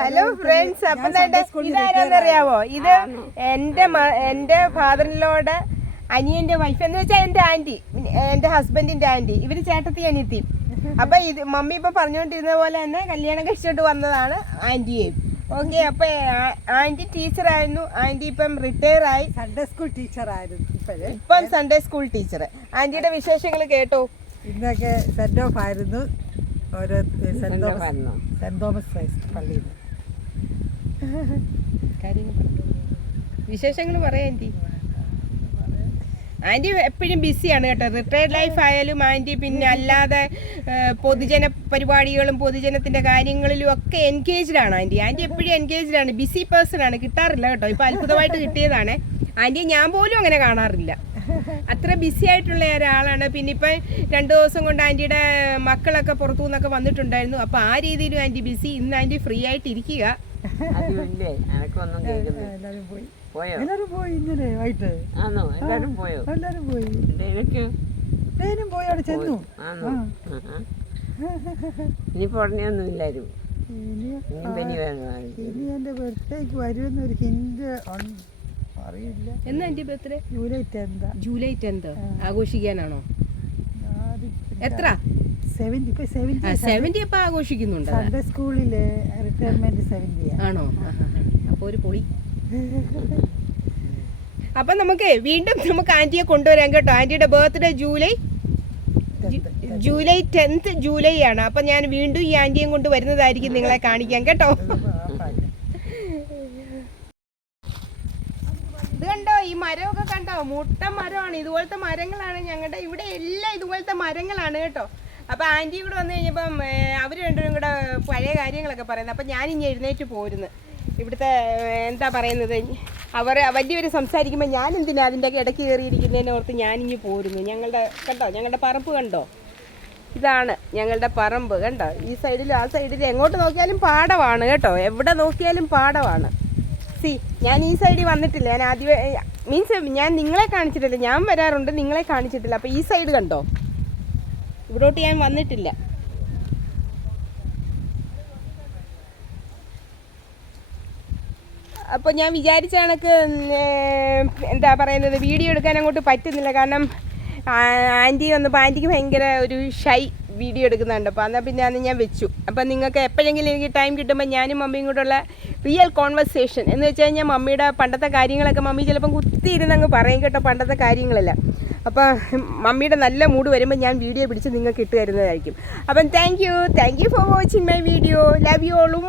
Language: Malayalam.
ഹലോ ഫ്രണ്ട്സ്, അപ്പം ഇതാരാന്നറിയാവോ? ഇത് എന്റെ ഫാദറിനോട് അനിയന്റെ വൈഫ് എന്ന് വെച്ചാൽ എന്റെ ആന്റി, എന്റെ ഹസ്ബൻഡിന്റെ ആന്റി. ഇവര് ചേട്ടത്തി അനിയത്തി. അപ്പൊ ഇത് മമ്മി ഇപ്പൊ പറഞ്ഞുകൊണ്ടിരുന്ന പോലെ തന്നെ കല്യാണം കഴിച്ചോണ്ട് വന്നതാണ് ആന്റിയെയും. ഓക്കെ, അപ്പൊ ആന്റി ടീച്ചറായിരുന്നു. ആന്റി ഇപ്പം റിട്ടയർ ആയി. സൺഡേ സ്കൂൾ ടീച്ചർ ആയിരുന്നു. ഇപ്പം സൺഡേ സ്കൂൾ ടീച്ചർ. ആന്റിയുടെ വിശേഷങ്ങൾ കേട്ടോ. ഇന്നൊക്കെ സെന്റ് ഓഫ് ആയിരുന്നു. ഓരോ സെന്റ് തോമസ് പള്ളിയിൽ വിശേഷങ്ങൾ പറയാം ആന്റി. ആന്റി എപ്പോഴും ബിസിയാണ് കേട്ടോ. റിട്ടയർഡ് ലൈഫ് ആയാലും ആന്റി പിന്നെ അല്ലാതെ പൊതുജന പരിപാടികളും പൊതുജനത്തിന്റെ കാര്യങ്ങളിലും ഒക്കെ എൻഗേജ്ഡ് ആണ് ആന്റി. ആന്റി എപ്പോഴും എൻഗേജ്ഡ് ആണ്, ബിസി പേഴ്സൺ ആണ്. കിട്ടാറില്ല കേട്ടോ. ഇപ്പൊ അത്ഭുതമായിട്ട് കിട്ടിയതാണ്. ആന്റി ഞാൻ പോലും അങ്ങനെ കാണാറില്ല, അത്ര ബിസി ആയിട്ടുള്ള ഒരാളാണ്. പിന്നെ ഇപ്പം 2 ദിവസം കൊണ്ട് ആന്റിയുടെ മക്കളൊക്കെ പുറത്തു നിന്നൊക്കെ വന്നിട്ടുണ്ടായിരുന്നു. അപ്പൊ ആ രീതിയിലും ആന്റി ബിസി. ഇന്ന് ആന്റി ഫ്രീ ആയിട്ട് ഇരിക്കുക. എല്ലാരും പോയി ഇന്നലെ വൈകിട്ട്. എല്ലാരും പോയി. ട്രെയിനും പോയി അവിടെ ചെന്നു. ഇനി എന്റെ ബർത്ത്ഡേക്ക് വരുമെന്നൊരു ഹിന്റ് അറിയില്ല. എന്നാ ആന്റി ബർത്ത്ഡേ? July 10th ആഘോഷിക്കാനാണോ? എത്ര? 70 ഇപ്പൊ ആഘോഷിക്കുന്നുണ്ട്. സൺഡേ സ്കൂളിലെ റിട്ടയർമെന്റ് 70 ആണോ? അപ്പൊ ഒരു പൊളി. അപ്പൊ നമുക്ക് വീണ്ടും നമുക്ക് ആന്റിയെ കൊണ്ടുവരാം കേട്ടോ. ആന്റിയുടെ ബർത്ത്ഡേ ജൂലൈ 10th ജൂലൈ ആണ്. അപ്പൊ ഞാൻ വീണ്ടും ഈ ആന്റിയും കൊണ്ട് വരുന്നതായിരിക്കും നിങ്ങളെ കാണിക്കാൻ കേട്ടോ. ഇത് കണ്ടോ, ഈ മരമൊക്കെ കണ്ടോ? മുട്ട മരമാണ്. ഇതുപോലത്തെ മരങ്ങളാണ് ഞങ്ങളുടെ ഇവിടെ എല്ലാം. ഇതുപോലത്തെ മരങ്ങളാണ് കേട്ടോ. അപ്പൊ ആന്റി കൂടെ വന്നു കഴിഞ്ഞപ്പം അവര് രണ്ടുപേരും കൂടെ പഴയ കാര്യങ്ങളൊക്കെ പറയുന്നത്. അപ്പൊ ഞാൻ ഇനി എഴുന്നേറ്റ് പോരുന്നു. ഇവിടുത്തെ എന്താ പറയുന്നത്, അവർ വലിയവർ സംസാരിക്കുമ്പോൾ ഞാൻ എന്തിനാ അതിൻ്റെ ഇടയ്ക്ക് കയറിയിരിക്കുന്നതിനെ ഓർത്ത് ഞാനിങ്ങ് പോരുന്നു. ഞങ്ങളുടെ പറമ്പ് കണ്ടോ? ഇതാണ് ഞങ്ങളുടെ പറമ്പ് കണ്ടോ. ഈ സൈഡിലും ആ സൈഡിലും എങ്ങോട്ട് നോക്കിയാലും പാടമാണ് കേട്ടോ. എവിടെ നോക്കിയാലും പാടമാണ്. ഞാൻ ഈ സൈഡിൽ വന്നിട്ടില്ല. ഞാൻ ആദ്യമേ ഞാൻ നിങ്ങളെ കാണിച്ചിട്ടില്ല. ഞാൻ വരാറുണ്ട്, നിങ്ങളെ കാണിച്ചിട്ടില്ല. അപ്പോൾ ഈ സൈഡ് കണ്ടോ, ഇവിടോട്ട് ഞാൻ വന്നിട്ടില്ല. അപ്പോൾ ഞാൻ വിചാരിച്ച കണക്ക് എന്താ പറയുന്നത്, വീഡിയോ എടുക്കാൻ അങ്ങോട്ട് പറ്റുന്നില്ല. കാരണം ആൻറ്റി വന്നപ്പോൾ ആൻറ്റിക്ക് ഭയങ്കര ഒരു ഷൈ വീഡിയോ എടുക്കുന്നുണ്ട്. അപ്പോൾ എന്നാൽ പിന്നെ അന്ന് ഞാൻ വെച്ചു. അപ്പം നിങ്ങൾക്ക് എപ്പോഴെങ്കിലും എനിക്ക് ടൈം കിട്ടുമ്പോൾ ഞാനും മമ്മിയും കൂടെ ഉള്ള റിയൽ കോൺവെർസേഷൻ എന്ന് വെച്ച് കഴിഞ്ഞാൽ മമ്മിയുടെ പണ്ടത്തെ കാര്യങ്ങളൊക്കെ മമ്മി ചിലപ്പം കുത്തിയിരുന്നങ്ങ് പറയും കേട്ടോ, പണ്ടത്തെ കാര്യങ്ങളെല്ലാം. അപ്പോൾ മമ്മിയുടെ നല്ല മൂഡ് വരുമ്പോൾ ഞാൻ വീഡിയോ പിടിച്ച് നിങ്ങൾക്ക് ഇട്ട് തരുന്നതായിരിക്കും. അപ്പം thank you for watching my video. Love you ഓളും.